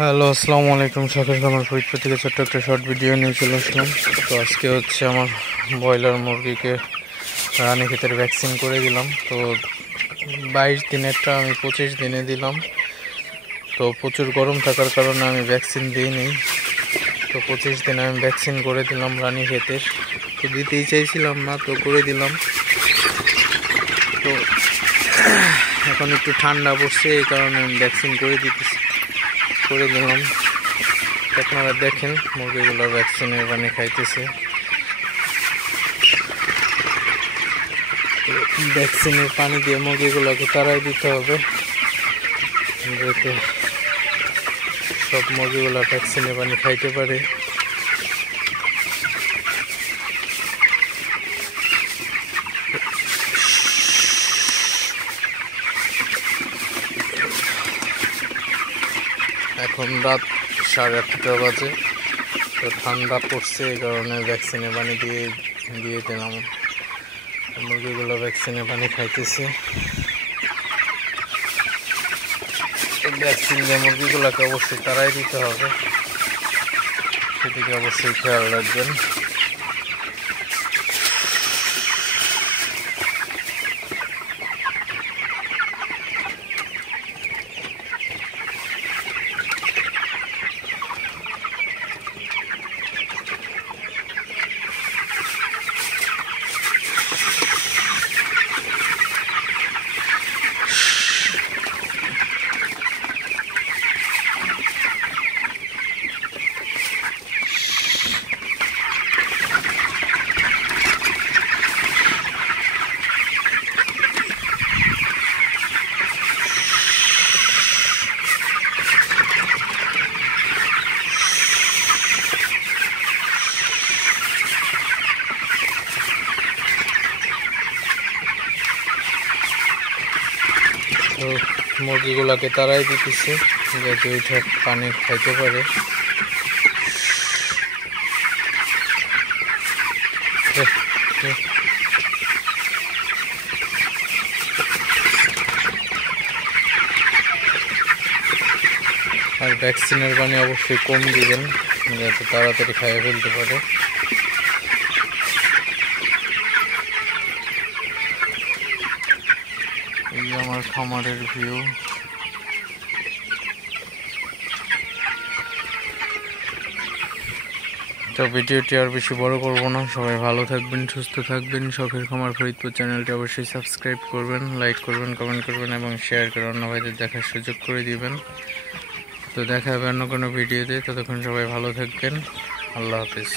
Hello, আসসালামু আলাইকুম। শখের খামার ফরিদপুর থেকে ছোট্ট একটা শর্ট ভিডিও নিয়ে চলে আসলাম। তো আজকে হচ্ছে আমার ব্রয়লার মুরগিকে রানীক্ষেতের ভ্যাকসিন করে দিলাম। তো 22 দিনেরটা আমি 25 দিনে দিলাম। তো প্রচুর গরম থাকার কারণে আমি ভ্যাকসিন দিইনি। তো 25 দিনে আমি ভ্যাকসিন করে দিলাম রানীক্ষেতের। তো দিতেই চাইছিলাম না, তো করে দিলাম। তো এখন একটু ঠান্ডা পড়ছে, এই কারণে আমি ভ্যাকসিন করে দিলাম। আপনারা দেখেন মুরগিগুলো ভ্যাকসিনের পানি খাইতেছে। ভ্যাকসিনের পানি দিয়ে মুরগিগুলোকে তাড়াই দিতে হবে, যাতে সব মুরগিগুলো ভ্যাকসিনের পানি খাইতে পারে। এখন রাত 8:30 বাজে। তো ঠান্ডা পড়ছে, এই কারণে ভ্যাকসিনের পানি দিয়ে দিলাম। মুরগিগুলো ভ্যাকসিনের পানি খাইতেছে। ভ্যাকসিন দিয়ে মুরগিগুলোকে অবশ্যই তাড়াই দিতে হবে, সেদিকে অবশ্যই খেয়াল রাখবেন। তো মুরগিগুলাকে তাড়াই দিতেছে, যাতে ওইটা পানি খাইতে পারে। আর ভ্যাকসিনের পানি অবশ্যই কম দিবেন, যাতে তাড়াতাড়ি খাইয়ে ফেলতে পারে। এই আমার খামারের ভিউ। তো ভিডিওটি আর বেশি বড় করব না। সবাই ভালো থাকবেন, সুস্থ থাকবেন। শখের খামার ফরিদপুর চ্যানেলটি অবশ্যই সাবস্ক্রাইব করবেন, লাইক করবেন, কমেন্ট করবেন এবং শেয়ার করে অন্য ভাইদের দেখার সুযোগ করে দিবেন। তো দেখা হবে অন্য কোনো ভিডিওতে। ততক্ষণ সবাই ভালো থাকবেন। আল্লাহ হাফিজ।